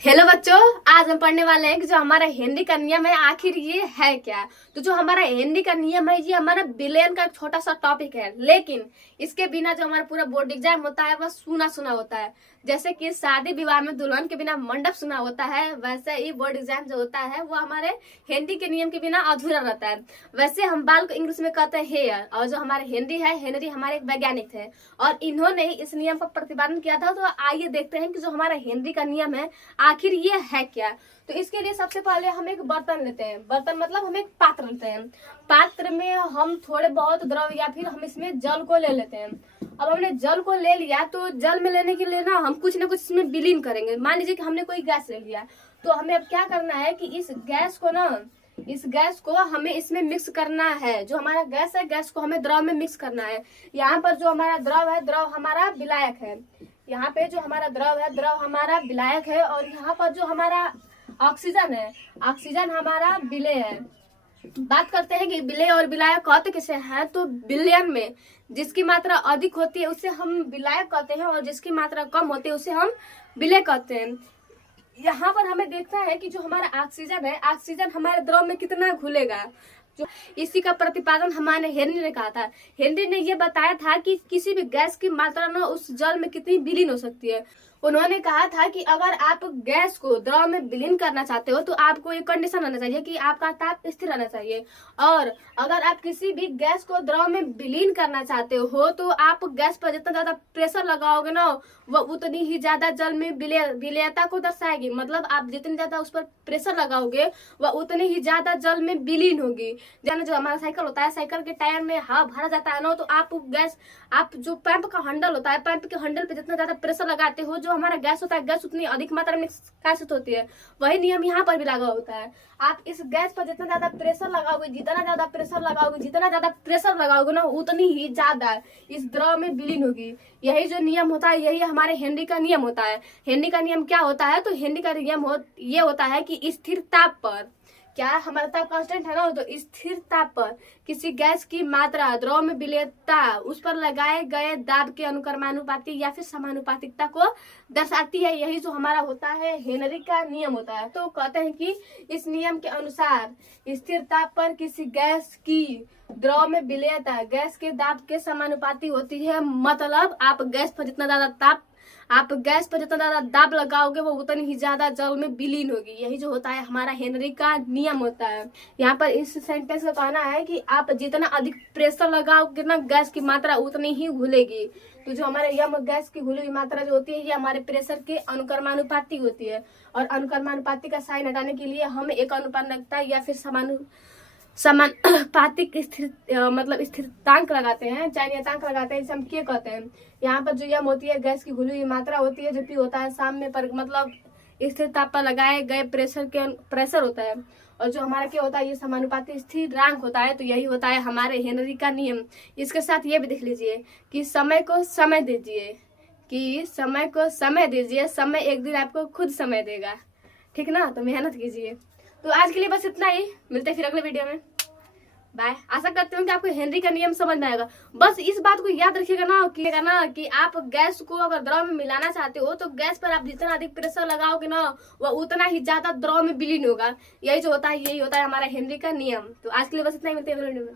Hello बच्चों, आज हम पढ़ने वाले हैं कि जो हमारा हिंदी का नियम है आखिर ये है क्या। तो जो हमारा हिंदी का नियम है ये हमारा बिलियन का एक छोटा सा टॉपिक है, लेकिन इसके बिना जो हमारा पूरा बोर्ड एग्जाम होता है वह सुना सुना होता है। जैसे कि शादी विवाह में दुल्हन के बिना मंडप सुना होता है, वैसे ही बोर्ड एग्जाम जो होता है वो हमारे हिंदी के नियम के बिना अधूरा रहता है। वैसे हम बाल को इंग्लिश में कहते हैं हेयर, और जो हमारे हिंदी है, हेनरी हमारे एक वैज्ञानिक थे और इन्होंने ही इस नियम का प्रतिपादन किया था। तो आइए देखते हैं कि जो हमारा हिंदी का नियम है आखिर ये है क्या। तो इसके लिए सबसे पहले हम एक बर्तन लेते हैं। बर्तन मतलब हम एक पात्र लेते हैं। पात्र में हम थोड़े बहुत द्रव या फिर हम इसमें जल को ले लेते हैं। अब हमने जल को ले लिया तो जल में लेने के लिए ना हम कुछ ना कुछ इसमें विलीन करेंगे। मान लीजिए कि हमने कोई गैस ले लिया, तो हमें अब क्या करना है कि इस गैस को हमें इसमें मिक्स करना है। जो हमारा गैस है, गैस को हमें द्रव में मिक्स करना है। यहाँ पर जो हमारा द्रव है, द्रव हमारा विलायक है। यहाँ पे जो हमारा द्रव है, द्रव हमारा विलायक है। और यहाँ पर जो हमारा ऑक्सीजन है, ऑक्सीजन हमारा विलेय है। बात करते हैं कि विलेय और विलायक कहते किसे हैं, तो विलयन में जिसकी मात्रा अधिक होती है उसे हम विलायक कहते हैं और जिसकी मात्रा कम होती है उसे हम विलेय कहते हैं। यहाँ पर हमें देखना है कि जो हमारा ऑक्सीजन है, ऑक्सीजन हमारे द्रव में कितना घुलेगा। जो इसी का प्रतिपादन हमारे हेनरी ने कहा था। हेनरी ने यह बताया था कि किसी भी गैस की मात्रा ना उस जल में कितनी विलीन हो सकती है। उन्होंने कहा था कि अगर आप गैस को द्रव में विलीन करना चाहते हो तो आपको एक कंडीशन रहना चाहिए कि आपका ताप स्थिर रहना चाहिए। और अगर आप किसी भी गैस को द्रव में विलीन करना चाहते हो तो आप गैस पर जितना ज्यादा प्रेशर लगाओगे ना वह उतनी ही ज्यादा जल में विलेयता को दर्शाएगी। मतलब आप जितनी ज्यादा उस पर प्रेशर लगाओगे वह उतनी ही ज्यादा जल में विलीन होगी। जैसे जो हमारा साइकिल होता है, साइकिल के टायर में हवा भरा जाता है ना, तो आप जो पंप का हैंडल होता है, पंप के हैंडल पे जितना ज्यादा प्रेशर लगाते हो, जो हमारा गैस होता है, गैस उतनी अधिक मात्रा में निष्कासित होती है। वही नियम यहाँ पर भी लागू होता है। आप इस गैस पर जितना ज्यादा प्रेशर लगाओगे, जितना ज्यादा प्रेशर लगाओगे ना उतनी ही ज्यादा इस द्रव में विलीन होगी। यही जो नियम होता है यही हमारे हेनरी का नियम होता है। हेनरी का नियम क्या होता है, तो हेनरी का नियम ये होता है कि स्थिर ताप पर, क्या हमारा ताप कांस्टेंट है ना, तो स्थिर ताप पर किसी गैस की मात्रा द्रव में विलेयता उस पर लगाए गए दाब के अनुक्रमानुपाती या फिर समानुपातिकता को दर्शाती है। यही जो हमारा होता है हेनरी का नियम होता है। तो कहते हैं कि इस नियम के अनुसार स्थिर ताप पर किसी गैस की द्रव में विलेयता गैस के दाब के समानुपाती होती है। मतलब आप गैस पर जितना ज्यादा दाब लगाओगे वो उतनी ही ज्यादा जल में विलीन होगी। यही जो होता है हमारा हेनरी का नियम होता है। यहाँ पर इस सेंटेंस का कहना है कि आप जितना अधिक प्रेशर लगाओगे ना गैस की मात्रा उतनी ही घुलेगी। तो जो हमारे यम गैस की घुली हुई मात्रा जो होती है ये हमारे प्रेशर के अनुक्रमानुपाती होती है। और अनुक्रमानुपाती का साइन हटाने के लिए हम एक अनुपातिकता या फिर समानुपातिक मतलब स्थिरांक लगाते हैं, चाहे नियतांक लगाते हैं, इसे हम क्या कहते हैं। यहाँ पर जो यम होती है गैस की घुली हुई मात्रा होती है, जो पी होता है साम्य पर मतलब स्थिर ताप पर लगाए गए प्रेशर होता है। और जो हमारा क्या होता है ये समानुपाती स्थिरांक होता है। तो यही होता है हमारे हेनरी का नियम। इसके साथ ये भी देख लीजिए कि समय को समय दीजिए, समय एक दिन आपको खुद समय देगा। ठीक ना, तो मेहनत कीजिए। तो आज के लिए बस इतना ही, मिलते हैं फिर अगले वीडियो में। बाय। आशा करते हूँ कि आपको हेनरी का नियम समझ में आएगा। बस इस बात को याद रखिएगा ना कि आप गैस को अगर द्रव में मिलाना चाहते हो तो गैस पर आप जितना अधिक प्रेशर लगाओगे ना वह उतना ही ज्यादा द्रव में विलीन होगा। यही जो होता है यही होता है हमारा हेनरी का नियम। तो आज के लिए बस इतना ही, मिलते हैं अगले वीडियो में।